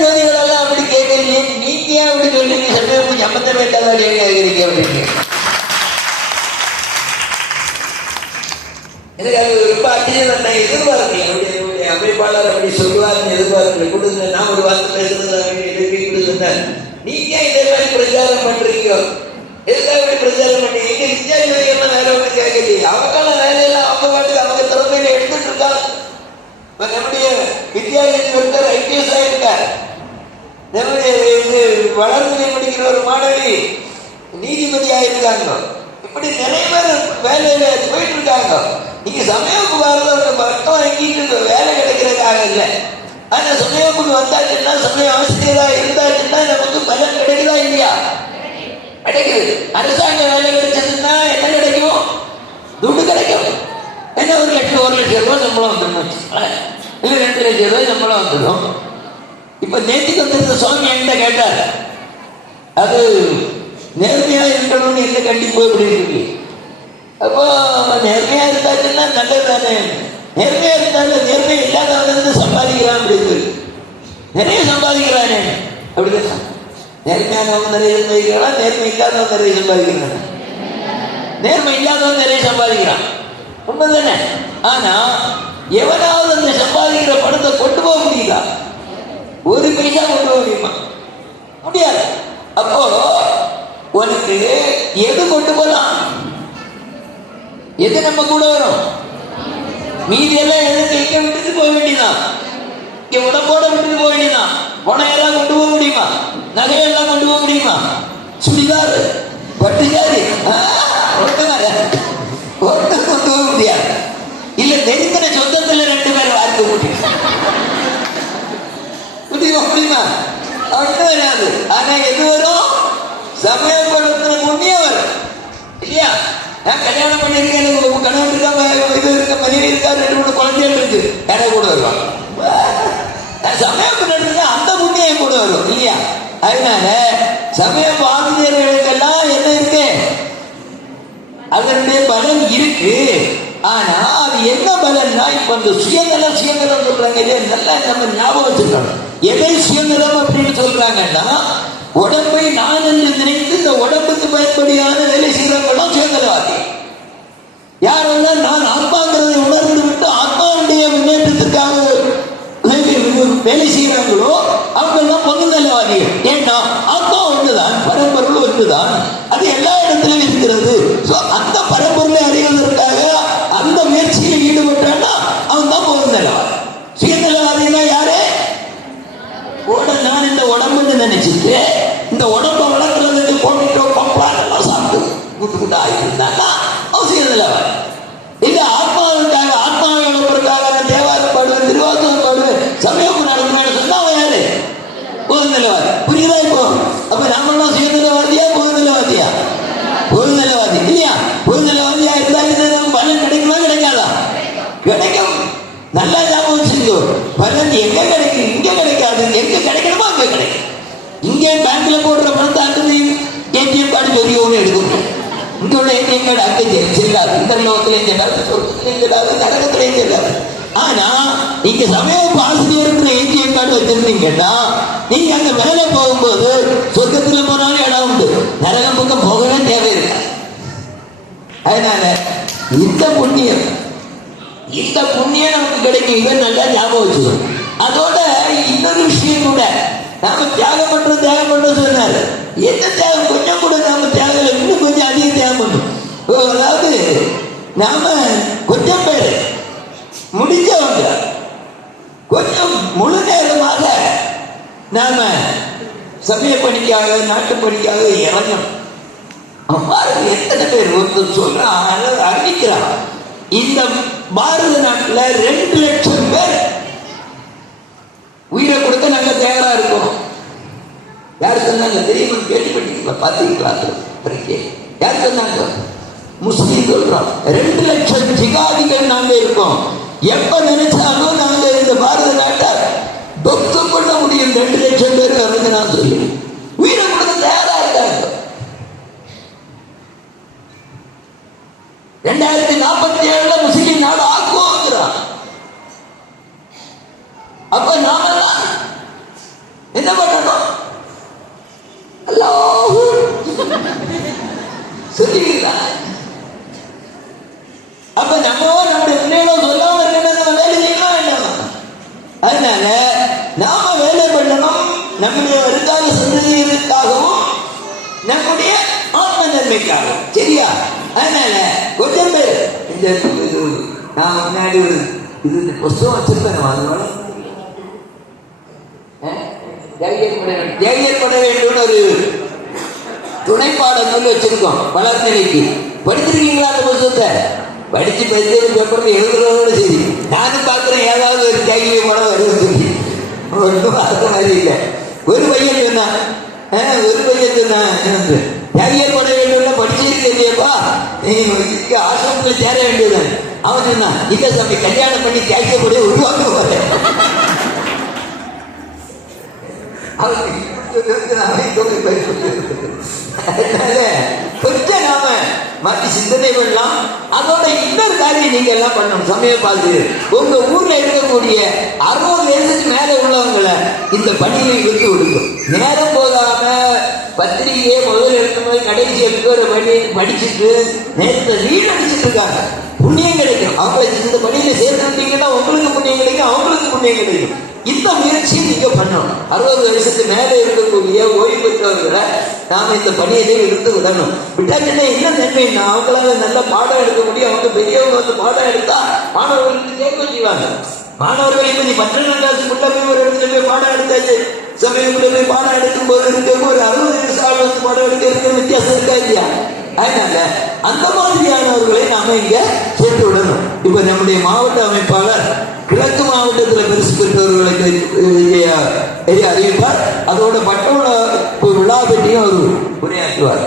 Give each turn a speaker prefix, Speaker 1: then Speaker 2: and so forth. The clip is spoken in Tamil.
Speaker 1: ஜோதிகள் எல்லாம் அப்படி கேட்கலையே நீங்க ஏன் அப்படி சொல்றீங்க? சமயம் சம்பந்தமே இல்லாத ஏன் கேட்கறீங்க அப்படின்னு. எனக்கு அது ரொம்ப ஆச்சரியம் நான் எதிர்பார்க்கல. என்னுடைய அமைப்பாளர் அப்படி சொல்லுவாருன்னு எதிர்பார்க்கல. கொடுங்க நான் ஒரு வாரத்தில் இருந்தது எழுப்பி கொடுத்துருந்தேன் நீங்க இதே மாதிரி பிரச்சாரம் பண்றீங்க? இப்படி பிரச்சாரம் வேற வேலையெல்லாம் அவங்க பாட்டுக்கு அவங்க திறமையில எடுத்துட்டு இருக்காங்க. நம்முடைய ஐபிஎஸ் ஆயிருக்கார். இது வளர்நிலை படிக்கிற ஒரு மாணவி நீதிபதி ஆயிருக்காங்க. இப்படி நிறைய பேர் வேலையில போயிட்டு இருக்காங்க நீங்க சமயக்கு வரத மட்டும் வாங்கிட்டு வேலை கிடைக்கிறதுக்காக இல்லை. ஆனா சமயக்குள் வந்தாச்சுன்னா சமயம் ஆசிரியரா இருந்தாச்சுன்னா நமக்கு பலன் கிடைக்குதா இல்லையா? கிடைக்குது. அரசாங்க வேலை கிடைச்சதுன்னா என்ன கிடைக்கும்? துண்டு கிடைக்கும். என்ன ஒரு லட்சம் ஒரு லட்சம் ரூபாய் சம்பளம் வந்துடும் இல்லை ரெண்டு லட்சம் ரூபாய் சம்பளம் வந்துடும். இப்ப நேற்றுக்கு வந்திருந்த சுவாமி என்கிட்ட கேட்டார் அது நேர்மையா இருக்கணும்னு எந்த கண்டிப்பா இப்படி இருக்கு அப்போ நேர்மையா இருந்தாச்சுன்னா நல்லது தானே நேர்மையா இருந்தாலும் நேர்மை இல்லாதவங்க இருந்து சம்பாதிக்கிறான் அப்படி நிறைய சம்பாதிக்கிறானே. அப்படிதான் நேர்மையானவங்க நிறைய சம்பாதிக்கிறான்? நேர்மை இல்லாதவங்க நிறைய சம்பாதிக்கிறான்? நேர்மை இல்லாதவன் நிறைய சம்பாதிக்கிறான். உண்மைதானே? ஆனா எவனாவது அந்த சம்பாதிக்கிற பணத்தை கொண்டு போக முடியுதா? ஒரு பைசா கொண்டு போக முடியுமா முடியாது. அப்போ உனக்கு எது கொண்டு போலாம் எது நம்ம கூட வரும்? மீதி எல்லாம் எதுக்கு இங்க விட்டுட்டு போக வேண்டியதான் இங்க உடம்போட விட்டுட்டு போக வேண்டியதான் பணம் எல்லாம் கொண்டு போக முடியுமா? நகையெல்லாம் கொண்டு போக முடியுமா? சுடிதார் பட்டுக்க ஒன்றும் வராது ஆனா எது வரும் சமயப்படுத்தின முன்னே வரும் இல்லையா? நான் கல்யாணம் பண்ணிருக்கேன் எனக்கு கணவன் இருக்கா? இது இருக்க மனைவி இருக்கா? ரெண்டு மூணு குழந்தைகள் இருக்கு. எனக்கு கூட வருவாங்க. நான் சமயம் அந்த புண்ணியம் கூட வரும். இல்லையா? அதனால சமயம் ஆசிரியர்களுக்கெல்லாம் என்ன இருக்கு? அதனுடைய பலன் இருக்கு. ஆனா அது என்ன பலன்னா இப்ப அந்த சுயநலம் சுயநலம் சொல்றாங்க இல்லையா? நல்லா நம்ம ஞாபகம் வச்சுக்கணும். எதை சுயநலம் அப்படின்னு சொல்றாங்கன்னா உடம்பை நான் என்று நினைத்து இந்த உடம்புக்கு பயன்படியான வேலை செய்யறவங்களும் சுயநலவாதி. யாரெல்லாம் நான் ஆத்மாங்கிறதை அவசியம் இந்த ஆத்மாவுக்காக ஆத்மாவை வளர்ப்பதற்காக நான் தேவாரம் பாடுவேன் திருவாசகம் பாடுவேன் சமயம் நடத்தினேன்னு சொன்னா அவன் யாரு? பொதுநிலவாதி புரியுதா இப்போ? அப்ப நாமெல்லாம் சுயநிலவாதியா பொதுநிலவாதியா பொதுநிலவாதி இல்லையா? பொதுநிலவாதியா இருந்தாலும் இது பலன் கிடைக்குமா கிடைக்காதா? கிடைக்கும். நல்லா ஞாபகம் வச்சுக்கோ. பலன் எங்க கிடைக்கும்? இங்க கிடைக்காது. எங்க கிடைக்கணுமோ அங்க கிடைக்கும். இங்கே பேங்க்ல போடுற பணத்தை இங்க உள்ள அங்கே செ- இந்த லோகத்திலையும் செல்லாது சொர்க்கத்திலையும் செல்லாது நரகத்திலையும் செல்லாது ஆனா நீங்க சமய ஆசிரியர் ஏடிஎம் கார்டு வச்சிருந்தீங்கன்னா நீங்க அங்க மேல போகும்போது சொர்க்கத்துல போனாலும் இடம் உண்டு. நரகம் பக்கம் போகவே தேவை தேவையில்லை. அதனால இந்த புண்ணியம் இந்த புண்ணியம் நமக்கு கிடைக்கும். இதை நல்லா ஞாபகம் வச்சுக்கணும். அதோட இன்னொரு விஷயம் கூட நாம தியாகம் பண்றோம் தியாகம் பண்றோம் சொன்னாரு. என்ன தியாகம்? கொஞ்சம் கூட நாம தியாகம் இல்லை, இன்னும் கொஞ்சம் அதிக தியாகம் பண்ணும் ஓ, அதாவது நாம கொஞ்சம் பேர் முடிஞ்சவங்க கொஞ்சம் முழு நேரமாக நாம சமய பணிக்காக நாட்டு பணிக்காக இறங்கணும். அவன் பாருங்க எத்தனை பேர் ஒருத்தர் சொல்றான் அல்லது அறிவிக்கிறான் இந்த பாரத நாட்டில் ரெண்டு லட்சம் பேர் உயிரை கொடுக்க நாங்கள் தயாரா இருக்கோம். யார் சொன்னாங்க தெரியுமா? கேள்விப்பட்டீங்களா பார்த்தீங்களா யார் சொன்னாங்க? முஸ்லீம் சொல்றோம் ரெண்டு லட்சம் ஜிகாதிகள் நாங்க இருக்கோம். எப்ப நினைச்சாலும் நாங்க இந்த பாரத நாட்டை தொத்து பண்ண முடியும். ரெண்டு லட்சம் பேர் வந்து நான் சொல்லி உயிரை கொடுத்து தயாரா இருக்காங்க? ரெண்டாயிரத்தி நாற்பத்தி ஏழுல முஸ்லீம் நாடு ஆக்குவோங்கிறான். அப்ப நாமெல்லாம் என்ன பண்ணணும் அல்லாஹ் சொல்லுவீங்களா அப்ப நம்ம நம்முடைய பிள்ளைகளும் சொல்லாம இருக்கணும் நம்ம வேலை செய்யலாம் வேண்டாமா அதனால நாம வேலை பண்ணணும் நம்முடைய வருங்கால சந்ததிகளுக்காகவும் நம்முடைய ஆத்ம நன்மைக்காகவும். சரியா? அதனால கொஞ்சம் பேர் இந்த நான் முன்னாடி ஒரு இது இந்த புஸ்தகம் வச்சிருப்பேன் அதனால ஜெயப்பட வேண்டும். ஒரு துணைப்பாட நூல் வச்சிருக்கோம் வளர்நிலைக்கு படிச்சிருக்கீங்களா அந்த புத்தகத்தை படிச்சு படிச்சு பேப்பர் எழுதுறதோட சரி. நானும் பார்க்குறேன் ஏதாவது ஒரு கையில கூட வருது சொல்லி. ஒன்றும் பார்த்த மாதிரி இல்லை. ஒரு பையன் சொன்னான் ஒரு பையன் சொன்னான் கேரியர் கையல் பட படிச்சிருக்க இல்லையப்பா நீங்க ஆசிரமத்தில் சேர வேண்டியது அவன் சொன்னான் இல்ல தம்பி கல்யாணம் பண்ணி கேட்கப்பட உருவாக்க போறேன். அதனால கொஞ்சம் நாம மாற்றி சிந்தனை பண்ணலாம். அதோட இன்னொரு காரியம் நீங்க எல்லாம் பண்ணணும். சமய பார்த்து உங்க ஊர்ல இருக்கக்கூடிய அறுபது வயசுக்கு நேரம் போகாம பத்திரிகையே முதல் எடுக்கும்போது கடைசி எடுக்கிற ஒரு பணி படிச்சுட்டு நேரத்தை ரீட் அடிச்சிட்டு இருக்காங்க. புண்ணியம் கிடைக்கும் அவங்க இந்த பணியில சேர்ந்துட்டீங்கன்னா உங்களுக்கு புண்ணியம் கிடைக்கும் அவங்களுக்கு புண்ணியம் கிடைக்கும் இந்த முயற்சியை நீங்க பண்ணணும். அறுபது வயசுக்கு மேலே இருக்கக்கூடிய ஓய்வு பெற்றவர்களை நாம இந்த பணியிலே இருந்து விடணும். விட்டாச்சுன்னா என்ன நன்மைன்னா அவங்களால நல்ல பாடம் எடுக்க முடியும். அவங்க பெரியவங்க வந்து பாடம் எடுத்தா மாணவர்கள் மாணவர்கள் நீ பன்னெண்டாம் கிளாஸ் முட்டை போய் ஒரு இடத்துல போய் பாடம் எடுத்தாச்சு. சமயத்துல போய் பாடம் எடுக்கும் போது இருக்க ஒரு அறுபது வயசு வந்து பாடம் எடுக்க இருக்க வித்தியாசம் இருக்கா இல்லையா? அதனால அந்த மாதிரியானவர்களை நாம இங்க சேர்த்து விடணும். இப்ப நம்முடைய மாவட்ட அமைப்பாளர் கிழக்கு மாவட்டத்தில் பரிசு பெற்றவர்களுக்கு அறிவிப்பார். அதோட பட்டோட விழா பற்றியும் அவர் உரையாற்றுவார்.